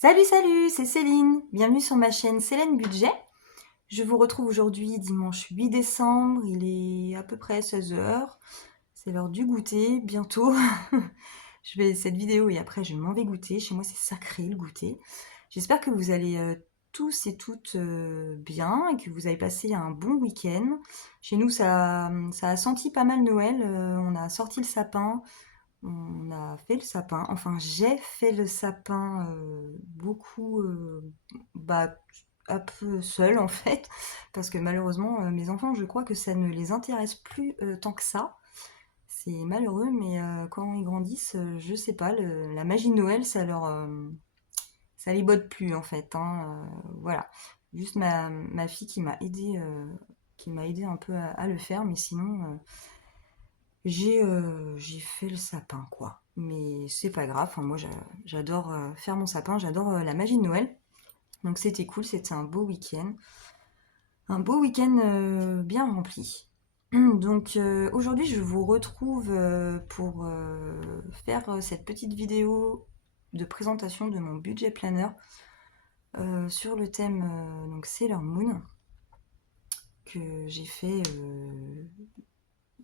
Salut, salut, c'est Céline. Bienvenue sur ma chaîne Célène Budget. Je vous retrouve aujourd'hui dimanche 8 décembre. Il est à peu près 16 heures. C'est l'heure du goûter, bientôt. Je vais cette vidéo et après je m'en vais goûter. Chez moi c'est sacré le goûter. J'espère que vous allez tous et toutes bien et que vous avez passé un bon week-end. Chez nous ça a senti pas mal Noël. On a sorti le sapin. On a fait le sapin, enfin j'ai fait le sapin beaucoup, bah, un peu seule en fait, parce que malheureusement mes enfants je crois que ça ne les intéresse plus tant que ça. C'est malheureux mais quand ils grandissent, je sais pas, la magie de Noël ça les botte plus en fait, hein, voilà. Juste ma fille qui m'a aidé un peu à le faire, mais sinon j'ai fait le sapin, quoi. Mais c'est pas grave, enfin, moi j'adore faire mon sapin, j'adore la magie de Noël. Donc c'était cool, c'était un beau week-end. Un beau week-end bien rempli. Donc aujourd'hui je vous retrouve pour faire cette petite vidéo de présentation de mon budget planner sur le thème donc Sailor Moon que j'ai fait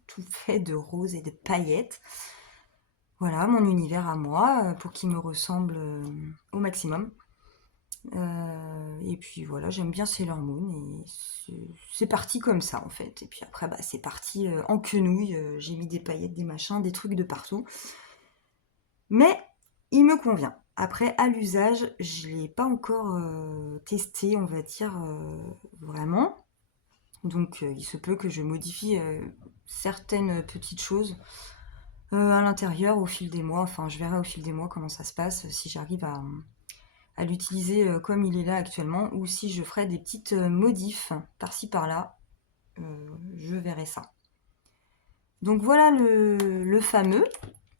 tout fait de roses et de paillettes. Voilà, mon univers à moi, pour qu'il me ressemble au maximum. Et puis voilà, j'aime bien Sailor Moon et c'est parti comme ça en fait. Et puis après, bah, c'est parti en quenouille. J'ai mis des paillettes, des machins, des trucs de partout. Mais il me convient. Après, à l'usage, je ne l'ai pas encore testé, on va dire, vraiment. Donc il se peut que je modifie certaines petites choses à l'intérieur au fil des mois. Enfin, je verrai au fil des mois comment ça se passe, si j'arrive à l'utiliser comme il est là actuellement, ou si je ferai des petites modifs par-ci par-là. Je verrai ça. Donc voilà le fameux.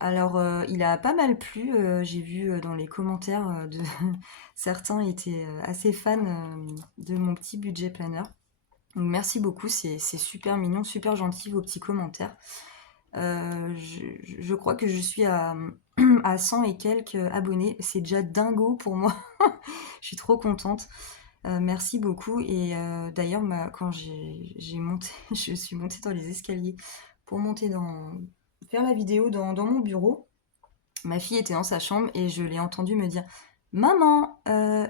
Alors, il a pas mal plu. J'ai vu dans les commentaires de certains étaient assez fans de mon petit budget planner. Donc merci beaucoup, c'est super mignon, super gentil vos petits commentaires. Je crois que je suis à 100 et quelques abonnés. C'est déjà dingo pour moi. Je suis trop contente. Merci beaucoup. Et d'ailleurs, quand j'ai monté, je suis montée dans les escaliers pour faire la vidéo dans mon bureau. Ma fille était dans sa chambre et je l'ai entendue me dire: Maman,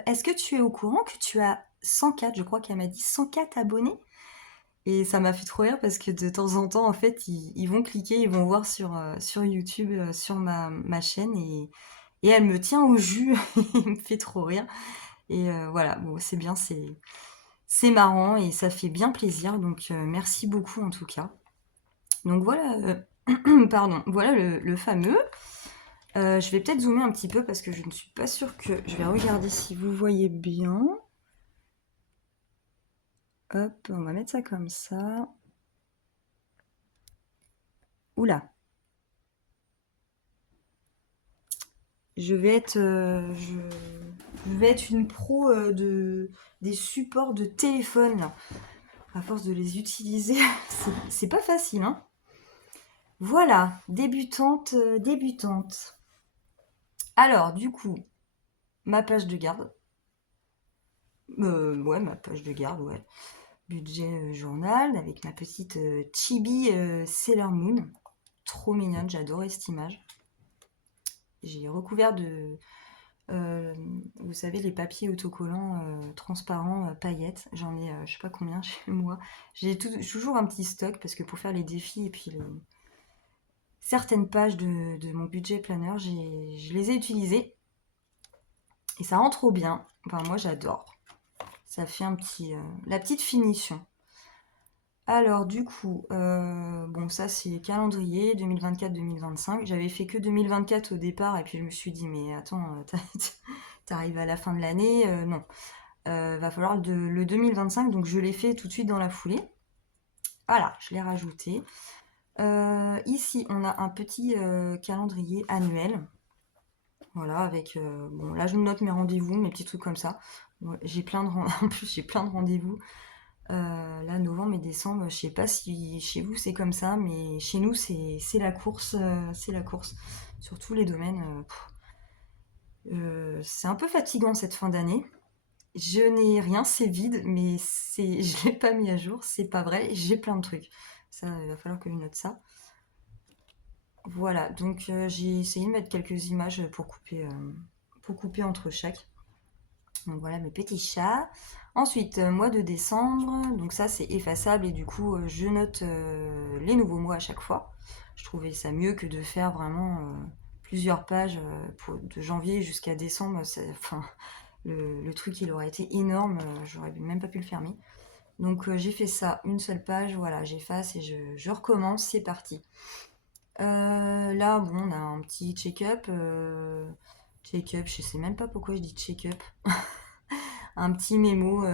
est-ce que tu es au courant que tu as 104, je crois qu'elle m'a dit 104 abonnés? Et ça m'a fait trop rire parce que de temps en temps, en fait, ils vont cliquer, ils vont voir sur YouTube, sur ma chaîne et elle me tient au jus, il me fait trop rire. Et voilà, bon, c'est bien, c'est marrant et ça fait bien plaisir, donc merci beaucoup en tout cas. Donc voilà, pardon, voilà le fameux. Je vais peut-être zoomer un petit peu parce que je ne suis pas sûre que... Je vais regarder si vous voyez bien. Hop, on va mettre ça comme ça. Oula. Je vais être une pro des supports de téléphone, là. À force de les utiliser, c'est pas facile, hein. Voilà, débutante, débutante. Alors, du coup, ma page de garde. Ouais, ma page de garde, ouais. Budget journal avec ma petite chibi Sailor Moon. Trop mignonne, j'adorais cette image. J'ai recouvert de, vous savez, les papiers autocollants transparents paillettes. J'en ai, je sais pas combien chez moi. J'ai toujours un petit stock parce que pour faire les défis et puis certaines pages de mon budget planner, je les ai utilisées et ça rend trop bien. Enfin, moi j'adore. Ça fait la petite finition. Alors du coup, bon ça c'est calendrier 2024-2025. J'avais fait que 2024 au départ et puis je me suis dit mais attends, t'arrives à la fin de l'année, non. Va falloir le 2025, donc je l'ai fait tout de suite dans la foulée. Voilà, je l'ai rajouté. Ici on a un petit calendrier annuel. Voilà, avec bon là je note mes rendez-vous, mes petits trucs comme ça. Ouais, en plus j'ai plein de rendez-vous. Là, novembre et décembre, je sais pas si chez vous c'est comme ça, mais chez nous c'est la course, c'est la course sur tous les domaines. C'est un peu fatigant cette fin d'année. Je n'ai rien, c'est vide, mais je l'ai pas mis à jour, c'est pas vrai, j'ai plein de trucs. Ça, il va falloir que je note ça. Voilà, donc j'ai essayé de mettre quelques images pour couper entre chaque. Donc voilà mes petits chats. Ensuite, mois de décembre, donc ça c'est effaçable et du coup je note les nouveaux mois à chaque fois. Je trouvais ça mieux que de faire vraiment plusieurs pages de janvier jusqu'à décembre. Enfin, le truc il aurait été énorme, j'aurais même pas pu le fermer. Donc j'ai fait ça, une seule page, voilà, j'efface et je recommence, c'est parti. Là, bon, on a un petit check-up. Check-up, je sais même pas pourquoi je dis check-up. Un petit mémo,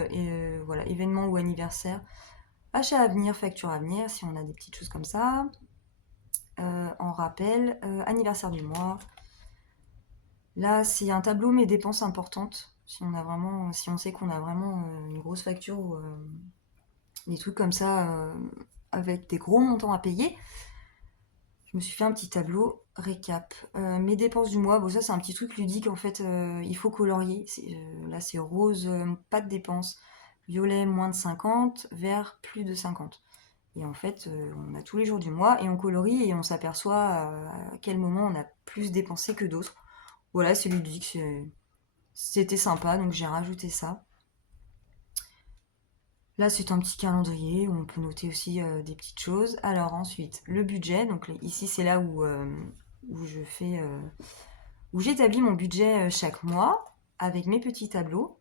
voilà, événement ou anniversaire. Achat à venir, facture à venir, si on a des petites choses comme ça. En rappel, anniversaire du mois. Là, c'est un tableau mes dépenses importantes. Si on sait qu'on a vraiment une grosse facture ou des trucs comme ça avec des gros montants à payer. Je me suis fait un petit tableau récap. Mes dépenses du mois, bon ça c'est un petit truc ludique en fait, il faut colorier. Là c'est rose, pas de dépenses. Violet moins de 50, vert plus de 50. Et en fait, on a tous les jours du mois et on colorie et on s'aperçoit à quel moment on a plus dépensé que d'autres. Voilà, c'est ludique, c'était sympa donc j'ai rajouté ça. Là, c'est un petit calendrier où on peut noter aussi des petites choses. Alors ensuite, le budget. Donc ici, c'est là où je fais, où j'établis mon budget chaque mois avec mes petits tableaux.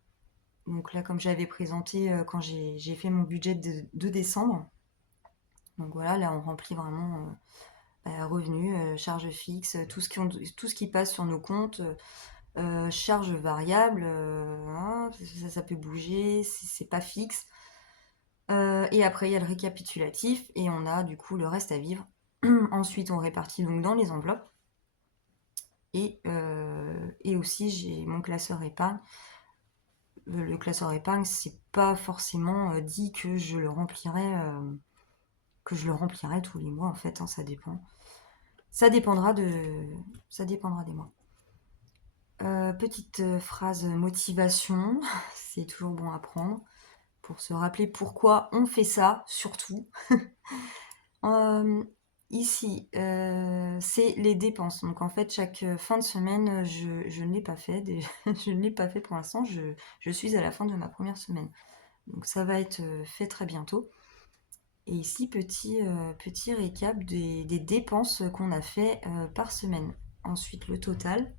Donc là, comme j'avais présenté quand j'ai fait mon budget de décembre. Donc voilà, là, on remplit vraiment revenus, charges fixes, tout ce qui passe sur nos comptes. Charges variables, hein, ça peut bouger, c'est pas fixe. Et après, il y a le récapitulatif et on a du coup le reste à vivre. Ensuite, on répartit donc dans les enveloppes. Et aussi, j'ai mon classeur épargne. Le classeur épargne, c'est pas forcément dit que je le remplirai tous les mois en fait, hein, ça dépend. Ça dépendra ça dépendra des mois. Petite phrase motivation, c'est toujours bon à prendre pour se rappeler pourquoi on fait ça, surtout. Euh, Ici, c'est les dépenses. Donc en fait, chaque fin de semaine, je ne l'ai pas fait. Je ne l'ai pas fait pour l'instant. Je suis à la fin de ma première semaine. Donc ça va être fait très bientôt. Et ici, petit récap des dépenses qu'on a fait par semaine. Ensuite, le total.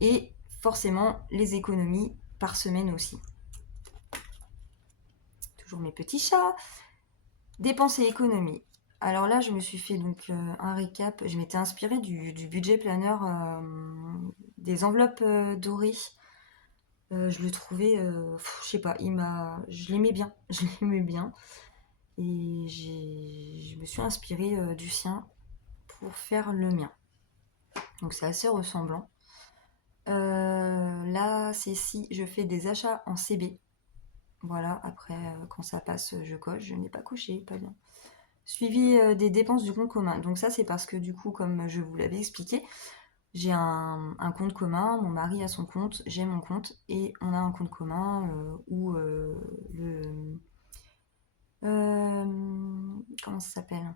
Et forcément, les économies par semaine aussi. Toujours mes petits chats. Dépenses et économies. Alors là, je me suis fait donc un récap. Je m'étais inspirée du budget planner des enveloppes dorées. Je le trouvais, je sais pas, je l'aimais bien. Je l'aimais bien. Et je me suis inspirée du sien pour faire le mien. Donc c'est assez ressemblant. Là, c'est si je fais des achats en CB. Voilà, après, quand ça passe, je coche. Je n'ai pas coché, pas bien. Suivi des dépenses du compte commun. Donc ça, c'est parce que du coup, comme je vous l'avais expliqué, j'ai un compte commun, mon mari a son compte, j'ai mon compte, et on a un compte commun où comment ça s'appelle?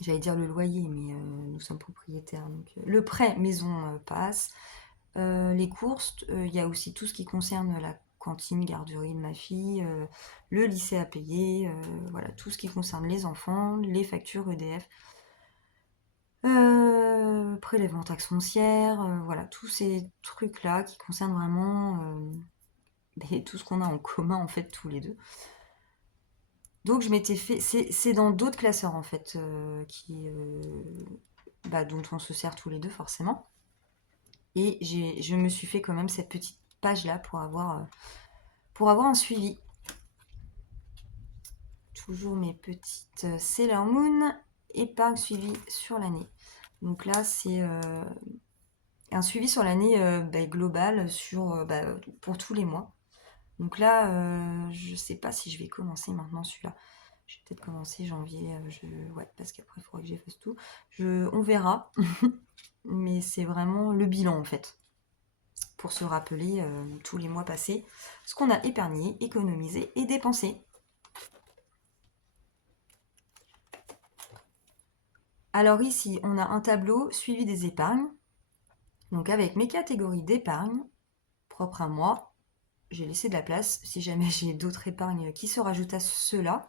J'allais dire le loyer, mais nous sommes propriétaires. Donc, le prêt maison passe. Les courses, il y a aussi tout ce qui concerne la cantine, garderie de ma fille, le lycée à payer, voilà, tout ce qui concerne les enfants, les factures EDF, prélèvement taxe foncière, voilà, tous ces trucs-là qui concernent vraiment tout ce qu'on a en commun en fait tous les deux. Donc je m'étais fait, c'est dans d'autres classeurs en fait dont on se sert tous les deux forcément. Et je me suis fait quand même cette petite page là pour avoir un suivi. Toujours mes petites Sailor Moon, épargne suivi sur l'année. Donc là, c'est un suivi sur l'année globale pour tous les mois. Donc là, je sais pas si je vais commencer maintenant celui-là. Je vais peut-être commencer janvier, ouais, parce qu'après, il faudra que j'efface tout. On verra, mais c'est vraiment le bilan en fait. pour se rappeler tous les mois passés ce qu'on a épargné, économisé et dépensé. Alors ici, on a un tableau suivi des épargnes. Donc avec mes catégories d'épargne propres à moi, j'ai laissé de la place si jamais j'ai d'autres épargnes qui se rajoutent à ceux-là.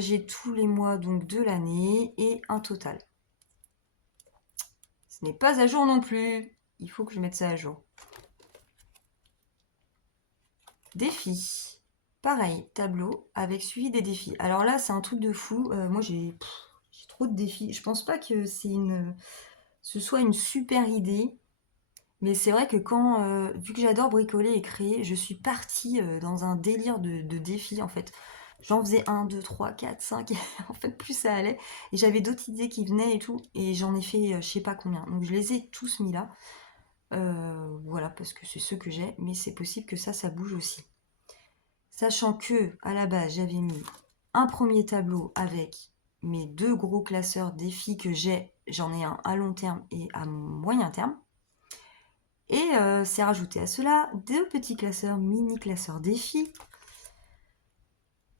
J'ai tous les mois donc de l'année et un total. Ce n'est pas à jour non plus. Il faut que je mette ça à jour. Défis. Pareil, tableau avec suivi des défis. Alors là, c'est un truc de fou. Moi, j'ai trop de défis. Je pense pas que ce soit une super idée. Mais c'est vrai que vu que j'adore bricoler et créer, je suis partie dans un délire de défis en fait. J'en faisais 1, 2, 3, 4, 5, et en fait plus ça allait. Et j'avais d'autres idées qui venaient et tout, et j'en ai fait je sais pas combien. Donc je les ai tous mis là. Voilà, parce que c'est ceux que j'ai, mais c'est possible que ça bouge aussi. Sachant que à la base j'avais mis un premier tableau avec mes 2 gros classeurs défis que j'ai. J'en ai un à long terme et à moyen terme. Et c'est rajouté à cela 2 petits classeurs, mini classeurs défis.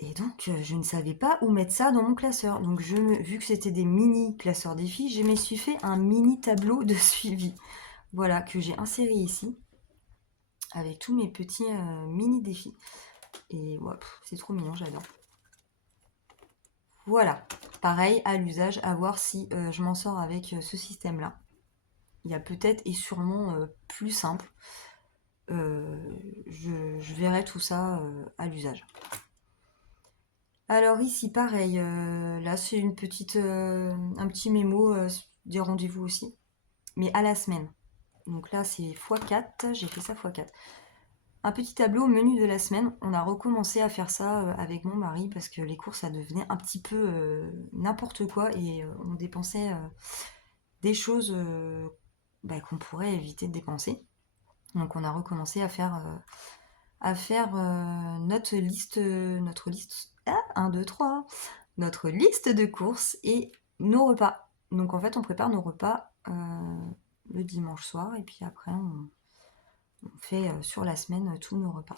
Et donc, je ne savais pas où mettre ça dans mon classeur. Donc, vu que c'était des mini classeurs défis, je me suis fait un mini tableau de suivi. Voilà, que j'ai inséré ici. Avec tous mes petits mini défis. Et ouais, c'est trop mignon, j'adore. Voilà. Pareil, à l'usage, à voir si je m'en sors avec ce système-là. Il y a peut-être et sûrement plus simple. Je verrai tout ça à l'usage. Alors ici, pareil, là c'est un petit mémo des rendez-vous aussi, mais à la semaine. Donc là c'est x4, j'ai fait ça x4. Un petit tableau menu de la semaine. On a recommencé à faire ça avec mon mari parce que les courses ça devenait un petit peu n'importe quoi et on dépensait des choses qu'on pourrait éviter de dépenser. Donc on a recommencé à faire notre liste, 1, 2, 3, notre liste de courses et nos repas. Donc en fait, on prépare nos repas le dimanche soir et puis après, on fait sur la semaine tous nos repas.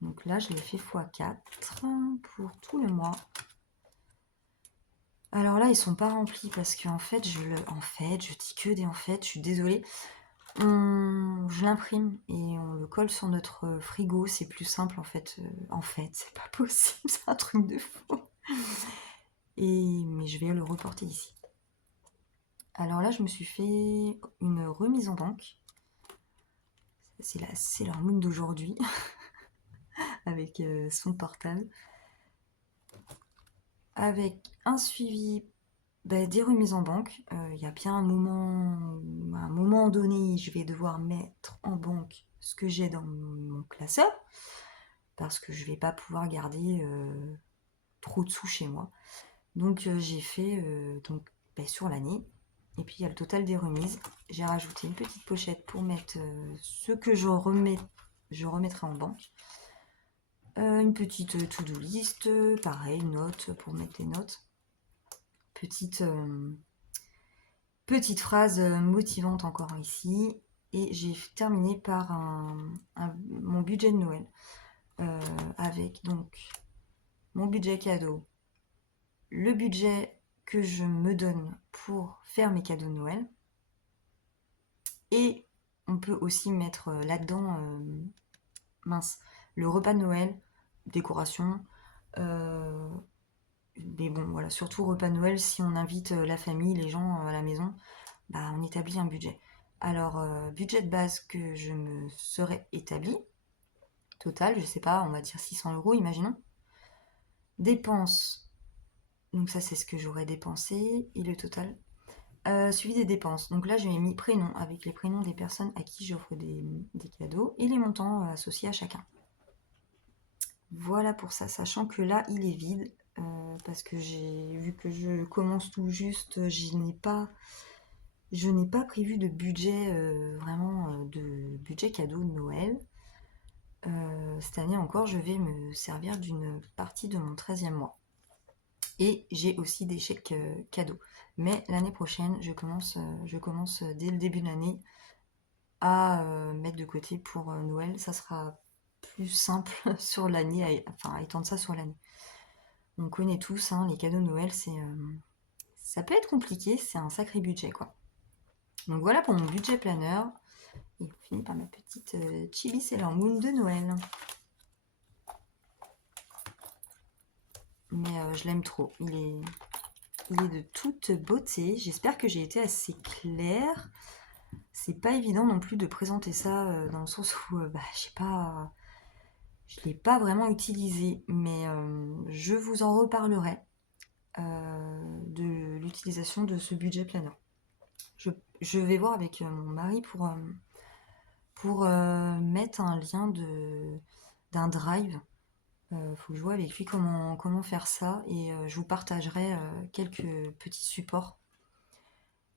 Donc là, je l'ai fait x4 pour tout le mois. Alors là, ils sont pas remplis parce qu'en fait, je dis que des en fait, je suis désolée. Je l'imprime et on le colle sur notre frigo, c'est plus simple en fait. En fait, c'est pas possible, c'est un truc de fou. Mais je vais le reporter ici. Alors là, je me suis fait une remise en banque. C'est la Sailor Moon d'aujourd'hui, avec son portable. Avec un suivi des remises en banque. Il y a bien à un moment donné, je vais devoir mettre en banque ce que j'ai dans mon classeur. Parce que je vais pas pouvoir garder trop de sous chez moi. Donc j'ai fait sur l'année. Et puis il y a le total des remises. J'ai rajouté une petite pochette pour mettre ce que je remettrai en banque. Une petite to-do list, pareil, note pour mettre les notes. Petite phrase motivante encore ici. Et j'ai terminé par mon budget de Noël. Avec donc mon budget cadeau, le budget que je me donne pour faire mes cadeaux de Noël. Et on peut aussi mettre là-dedans, le repas de Noël, décoration. Mais bon, voilà, surtout repas de Noël, si on invite la famille, les gens à la maison, on établit un budget. Alors, budget de base que je me serais établi, total, je sais pas, on va dire 600 €, imaginons. Dépenses, donc ça c'est ce que j'aurais dépensé, et le total. Suivi des dépenses. Donc là, j'ai mis prénom avec les prénoms des personnes à qui j'offre des cadeaux et les montants associés à chacun. Voilà pour ça, sachant que là, il est vide parce que vu que je commence tout juste, je n'ai pas prévu de budget vraiment de budget cadeau de Noël. Cette année encore, je vais me servir d'une partie de mon 13e mois. Et j'ai aussi des chèques cadeaux. Mais l'année prochaine, je commence dès le début de l'année à mettre de côté pour Noël. Ça sera plus simple sur l'année, enfin à étendre ça sur l'année. On connaît tous, hein, les cadeaux de Noël, ça peut être compliqué, c'est un sacré budget, quoi. Donc voilà pour mon budget planner. Et on finit par ma petite Chibi Sailor Moon de Noël. Mais je l'aime trop. Il est de toute beauté. J'espère que j'ai été assez claire. C'est pas évident non plus de présenter ça dans le sens où je l'ai pas vraiment utilisé, mais je vous en reparlerai de l'utilisation de ce budget planner. Je vais voir avec mon mari pour mettre un lien d'un drive. Faut que je vois avec lui comment faire ça et je vous partagerai quelques petits supports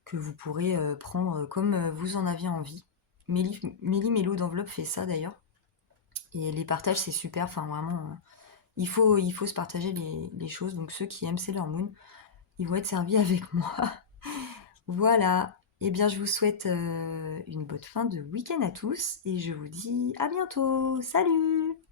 que vous pourrez prendre comme vous en aviez envie. Mélie Mélou d'enveloppe fait ça d'ailleurs. Et les partages, c'est super. Enfin, vraiment, il faut se partager les choses. Donc, ceux qui aiment Sailor Moon, ils vont être servis avec moi. Voilà. Eh bien, je vous souhaite une bonne fin de week-end à tous. Et je vous dis à bientôt. Salut!